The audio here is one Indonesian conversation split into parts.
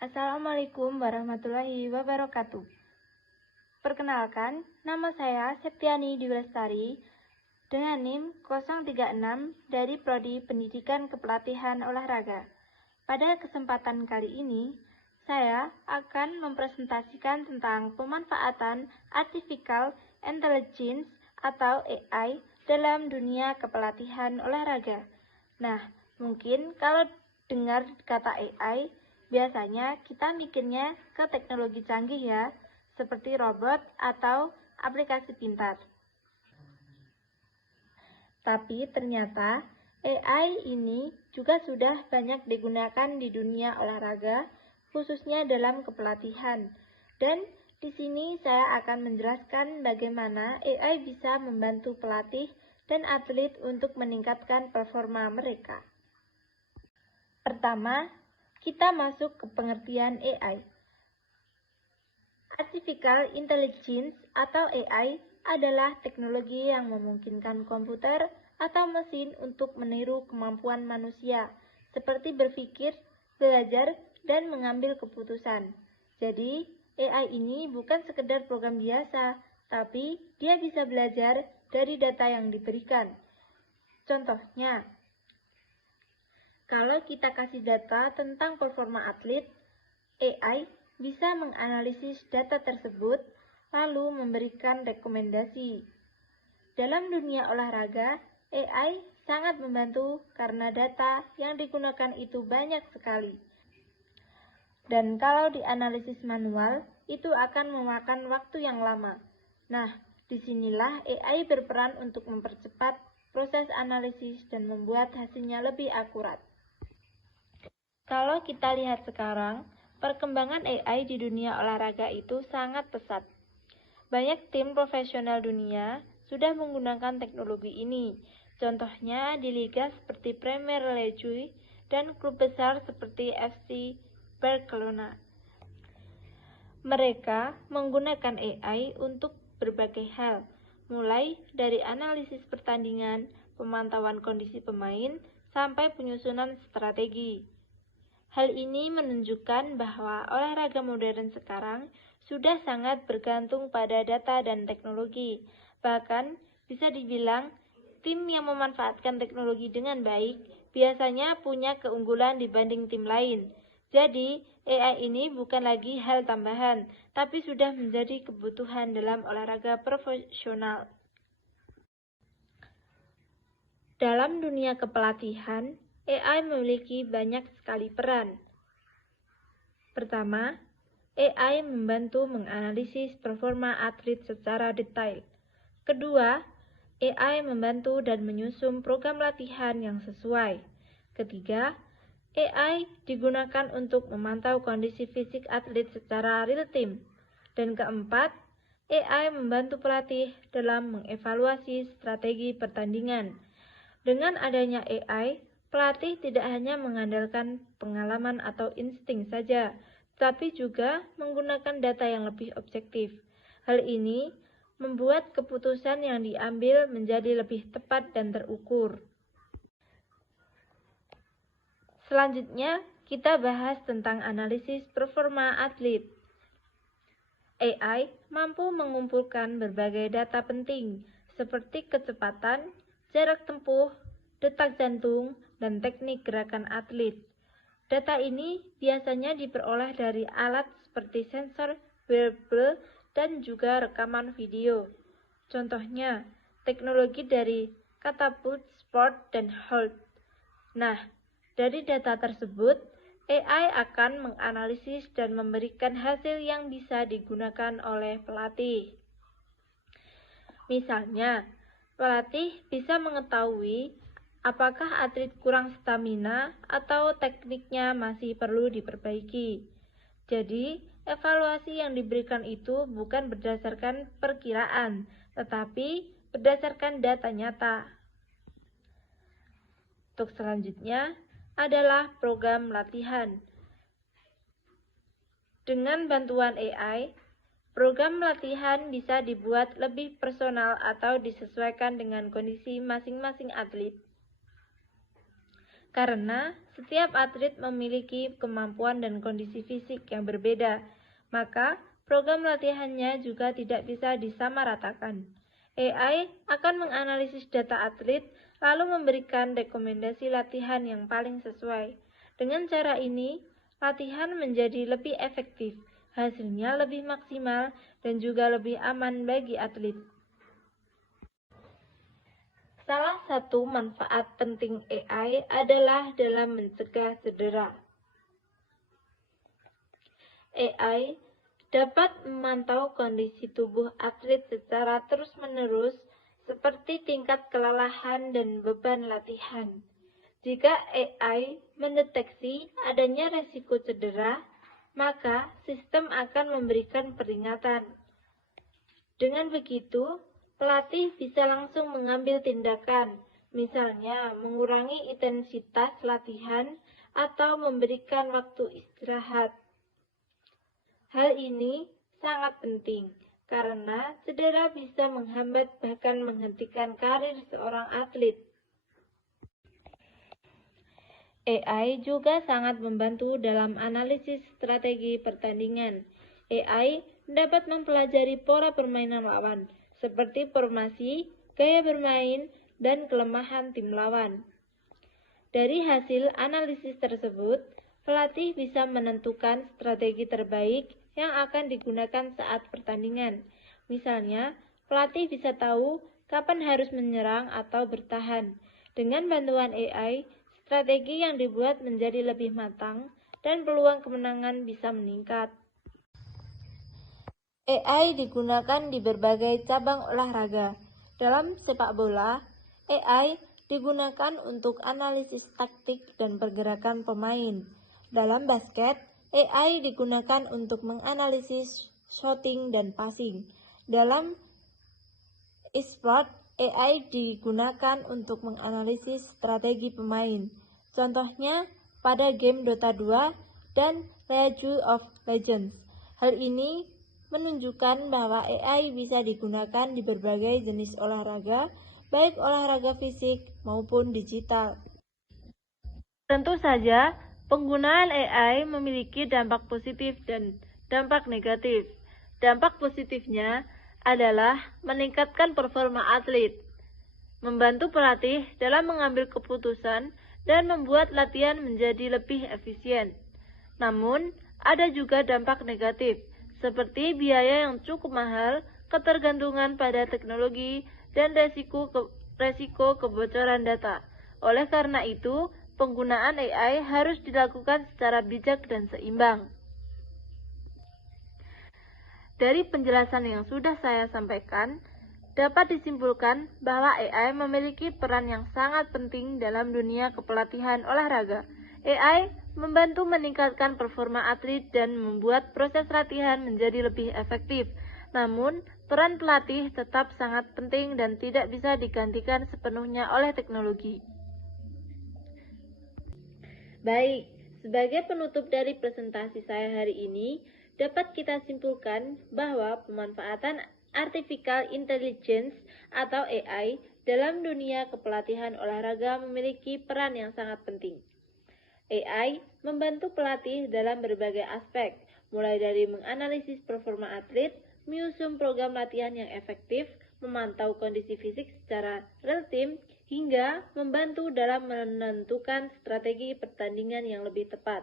Assalamualaikum warahmatullahi wabarakatuh. Perkenalkan, nama saya Septiani Diwelestari dengan NIM 036 dari Prodi Pendidikan Kepelatihan Olahraga. Pada kesempatan kali ini, saya akan mempresentasikan tentang pemanfaatan Artificial Intelligence atau AI dalam dunia kepelatihan olahraga. Nah, mungkin kalau dengar kata AI, biasanya kita mikirnya ke teknologi canggih ya, seperti robot atau aplikasi pintar. Tapi ternyata AI ini juga sudah banyak digunakan di dunia olahraga, khususnya dalam kepelatihan. Dan di sini saya akan menjelaskan bagaimana AI bisa membantu pelatih dan atlet untuk meningkatkan performa mereka. Pertama, kita masuk ke pengertian AI. Artificial Intelligence atau AI adalah teknologi yang memungkinkan komputer atau mesin untuk meniru kemampuan manusia, seperti berpikir, belajar, dan mengambil keputusan. Jadi, AI ini bukan sekedar program biasa, tapi dia bisa belajar dari data yang diberikan. Contohnya, kalau kita kasih data tentang performa atlet, AI bisa menganalisis data tersebut lalu memberikan rekomendasi. Dalam dunia olahraga, AI sangat membantu karena data yang digunakan itu banyak sekali. Dan kalau dianalisis manual, itu akan memakan waktu yang lama. Nah, disinilah AI berperan untuk mempercepat proses analisis dan membuat hasilnya lebih akurat. Kalau kita lihat sekarang, perkembangan AI di dunia olahraga itu sangat pesat. Banyak tim profesional dunia sudah menggunakan teknologi ini. Contohnya di liga seperti Premier League dan klub besar seperti FC Barcelona. Mereka menggunakan AI untuk berbagai hal, mulai dari analisis pertandingan, pemantauan kondisi pemain, sampai penyusunan strategi. Hal ini menunjukkan bahwa olahraga modern sekarang sudah sangat bergantung pada data dan teknologi. Bahkan bisa dibilang tim yang memanfaatkan teknologi dengan baik biasanya punya keunggulan dibanding tim lain. Jadi, AI ini bukan lagi hal tambahan, tapi sudah menjadi kebutuhan dalam olahraga profesional. Dalam dunia kepelatihan, AI memiliki banyak sekali peran. Pertama, AI membantu menganalisis performa atlet secara detail. Kedua, AI membantu dan menyusun program latihan yang sesuai. Ketiga, AI digunakan untuk memantau kondisi fisik atlet secara real-time. Dan keempat, AI membantu pelatih dalam mengevaluasi strategi pertandingan. Dengan adanya AI, pelatih tidak hanya mengandalkan pengalaman atau insting saja, tapi juga menggunakan data yang lebih objektif. Hal ini membuat keputusan yang diambil menjadi lebih tepat dan terukur. Selanjutnya, kita bahas tentang analisis performa atlet. AI mampu mengumpulkan berbagai data penting, seperti kecepatan, jarak tempuh, detak jantung, dan teknik gerakan atlet. Data ini biasanya diperoleh dari alat seperti sensor wearable dan juga rekaman video. Contohnya, teknologi dari Catapult Sport dan Hold. Nah, dari data tersebut, AI akan menganalisis dan memberikan hasil yang bisa digunakan oleh pelatih. Misalnya, pelatih bisa mengetahui apakah atlet kurang stamina atau tekniknya masih perlu diperbaiki. Jadi, evaluasi yang diberikan itu bukan berdasarkan perkiraan, tetapi berdasarkan data nyata. Untuk selanjutnya adalah program latihan. Dengan bantuan AI, program latihan bisa dibuat lebih personal atau disesuaikan dengan kondisi masing-masing atlet. Karena setiap atlet memiliki kemampuan dan kondisi fisik yang berbeda, maka program latihannya juga tidak bisa disamaratakan. AI akan menganalisis data atlet, lalu memberikan rekomendasi latihan yang paling sesuai. Dengan cara ini, latihan menjadi lebih efektif, hasilnya lebih maksimal, dan juga lebih aman bagi atlet. Salah satu manfaat penting AI adalah dalam mencegah cedera. AI dapat memantau kondisi tubuh atlet secara terus-menerus, seperti tingkat kelelahan dan beban latihan. Jika AI mendeteksi adanya resiko cedera, maka sistem akan memberikan peringatan. Dengan begitu, pelatih bisa langsung mengambil tindakan, misalnya mengurangi intensitas latihan atau memberikan waktu istirahat. Hal ini sangat penting karena cedera bisa menghambat bahkan menghentikan karir seorang atlet. AI juga sangat membantu dalam analisis strategi pertandingan. AI dapat mempelajari pola permainan lawan, seperti formasi, gaya bermain, dan kelemahan tim lawan. Dari hasil analisis tersebut, pelatih bisa menentukan strategi terbaik yang akan digunakan saat pertandingan. Misalnya, pelatih bisa tahu kapan harus menyerang atau bertahan. Dengan bantuan AI, strategi yang dibuat menjadi lebih matang dan peluang kemenangan bisa meningkat. AI digunakan di berbagai cabang olahraga. Dalam sepak bola, AI digunakan untuk analisis taktik dan pergerakan pemain. Dalam basket, AI digunakan untuk menganalisis shooting dan passing. Dalam e-sport, AI digunakan untuk menganalisis strategi pemain. Contohnya pada game Dota 2 dan League of Legends. Hal ini menunjukkan bahwa AI bisa digunakan di berbagai jenis olahraga, baik olahraga fisik maupun digital. Tentu saja, penggunaan AI memiliki dampak positif dan dampak negatif. Dampak positifnya adalah meningkatkan performa atlet, membantu pelatih dalam mengambil keputusan, dan membuat latihan menjadi lebih efisien. Namun, ada juga dampak negatif, seperti biaya yang cukup mahal, ketergantungan pada teknologi, dan resiko kebocoran data. Oleh karena itu, penggunaan AI harus dilakukan secara bijak dan seimbang. Dari penjelasan yang sudah saya sampaikan, dapat disimpulkan bahwa AI memiliki peran yang sangat penting dalam dunia kepelatihan olahraga. AI membantu meningkatkan performa atlet dan membuat proses latihan menjadi lebih efektif. Namun, peran pelatih tetap sangat penting dan tidak bisa digantikan sepenuhnya oleh teknologi. Baik, sebagai penutup dari presentasi saya hari ini, dapat kita simpulkan bahwa pemanfaatan Artificial Intelligence atau AI dalam dunia kepelatihan olahraga memiliki peran yang sangat penting. AI membantu pelatih dalam berbagai aspek, mulai dari menganalisis performa atlet, menyusun program latihan yang efektif, memantau kondisi fisik secara real-time, hingga membantu dalam menentukan strategi pertandingan yang lebih tepat.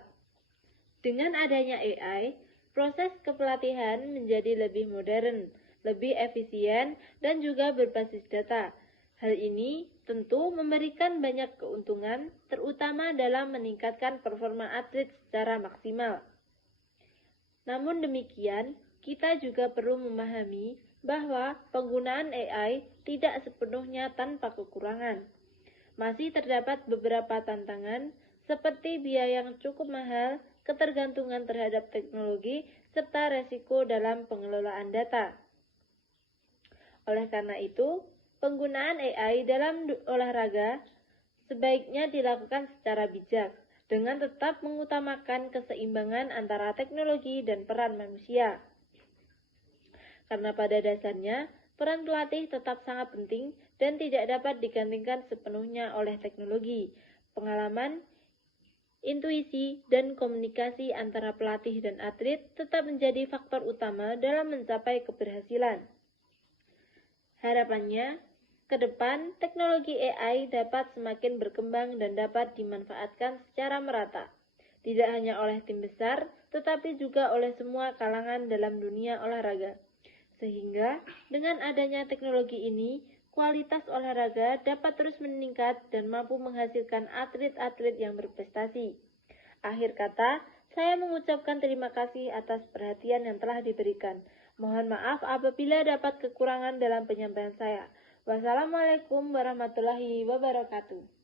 Dengan adanya AI, proses kepelatihan menjadi lebih modern, lebih efisien, dan juga berbasis data. Hal ini tentu memberikan banyak keuntungan, terutama dalam meningkatkan performa atlet secara maksimal. Namun demikian, kita juga perlu memahami bahwa penggunaan AI tidak sepenuhnya tanpa kekurangan. Masih terdapat beberapa tantangan, seperti biaya yang cukup mahal, ketergantungan terhadap teknologi, serta resiko dalam pengelolaan data. Oleh karena itu, penggunaan AI dalam olahraga sebaiknya dilakukan secara bijak, dengan tetap mengutamakan keseimbangan antara teknologi dan peran manusia. Karena pada dasarnya, peran pelatih tetap sangat penting dan tidak dapat digantikan sepenuhnya oleh teknologi. pengalaman, intuisi, dan komunikasi antara pelatih dan atlet tetap menjadi faktor utama dalam mencapai keberhasilan. Harapannya, ke depan teknologi AI dapat semakin berkembang dan dapat dimanfaatkan secara merata, tidak hanya oleh tim besar, tetapi juga oleh semua kalangan dalam dunia olahraga. Sehingga, dengan adanya teknologi ini, kualitas olahraga dapat terus meningkat dan mampu menghasilkan atlet-atlet yang berprestasi. Akhir kata, saya mengucapkan terima kasih atas perhatian yang telah diberikan. Mohon maaf apabila dapat kekurangan dalam penyampaian saya. Wassalamualaikum warahmatullahi wabarakatuh.